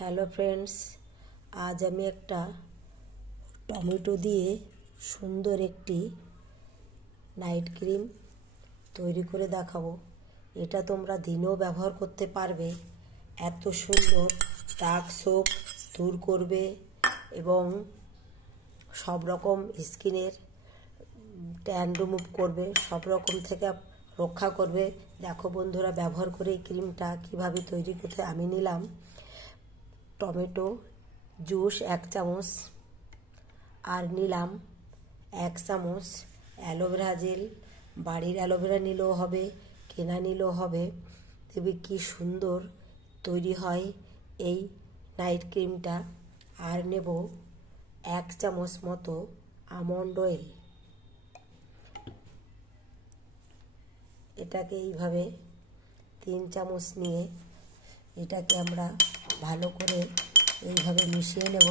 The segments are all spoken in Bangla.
হ্যালো ফ্রেন্ডস, আজ আমি একটা টমেটো দিয়ে সুন্দর একটি নাইট ক্রিম তৈরি করে দেখাবো। এটা তোমরা দিনেও ব্যবহার করতে পারবে। এত সুন্দর দাগ ছোপ দূর করবে এবং সব রকম স্কিনের ট্যান রিমুভ করবে, সব রকম থেকে রক্ষা করবে। দেখো বন্ধুরা, ব্যবহার করে এই ক্রিমটা কীভাবে তৈরি করতে আমি নিলাম টমেটো জুস 1 চামচ, আর নিলাম 1 চামচ অ্যালোভেরা জেল। বাড়ির অ্যালোভেরা নিলেও হবে, কেনা নিলেও হবে। তবে কি সুন্দর তৈরি হয় এই নাইট ক্রিমটা। আর নেব 1 চামচ মতো আমন্ড অয়েল। এটাকে এইভাবে 3 চামচ নিয়ে এটাকে আমরা ভালো করে এইভাবে মিশিয়ে নেব।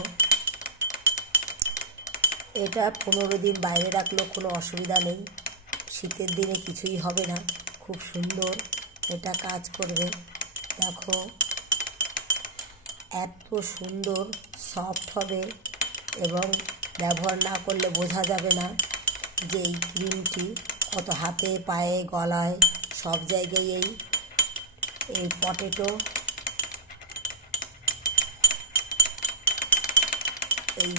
এটা 15 দিন বাইরে রাখলেও কোনো অসুবিধা নেই। শীতের দিনে কিছুই হবে না, খুব সুন্দর এটা কাজ করবে। দেখো এত সুন্দর সফট হবে এবং ব্যবহার না করলে বোঝা যাবে না যে এই ক্রিমটি কত হাতে পায়ে গলায় সব জায়গায় এই পটেটো এই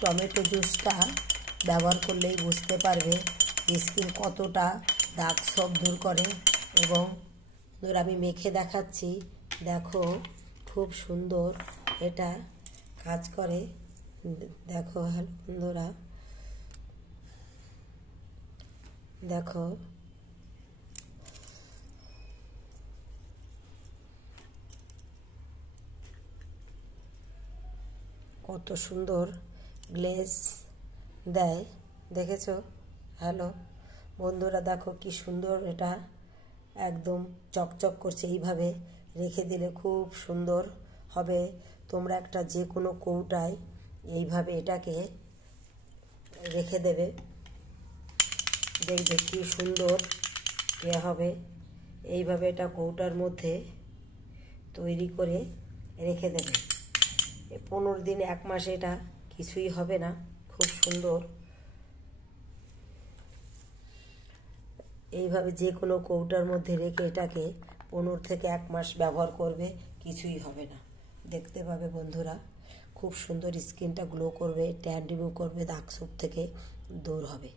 টমেটো জুসটা ব্যবহার করলেই বুঝতে পারবে স্কিন কতটা দাগ সব দূর করে। এবং আমি মেখে দেখাচ্ছি, দেখো খুব সুন্দর এটা কাজ করে। দেখো বন্ধুরা, দেখো কত সুন্দর গ্লেজ দেয়, দেখেছো? হ্যালো বন্ধুরা, দেখো কি সুন্দর এটা একদম চকচক করছে। এইভাবে রেখে দিলে খুব সুন্দর হবে। তোমরা একটা যে কোনো কৌটায় এইভাবে এটাকে রেখে দেবে, দেখবে কি সুন্দর হবে। এইভাবে এটা কৌটার মধ্যে তৈরি করে রেখে দেবে। 15 দিন 1 মাসে এটা কিছুই হবে না, খুব সুন্দর। এইভাবে যে কোনো কৌটার মধ্যে রেখে এটাকে 15 থেকে 1 মাস ব্যবহার করবে, কিছুই হবে না। দেখতে পাবে বন্ধুরা, খুব সুন্দর স্কিনটা গ্লো করবে, ট্যান রিমুভ করবে, দাগ ছোপ থেকে দূর হবে।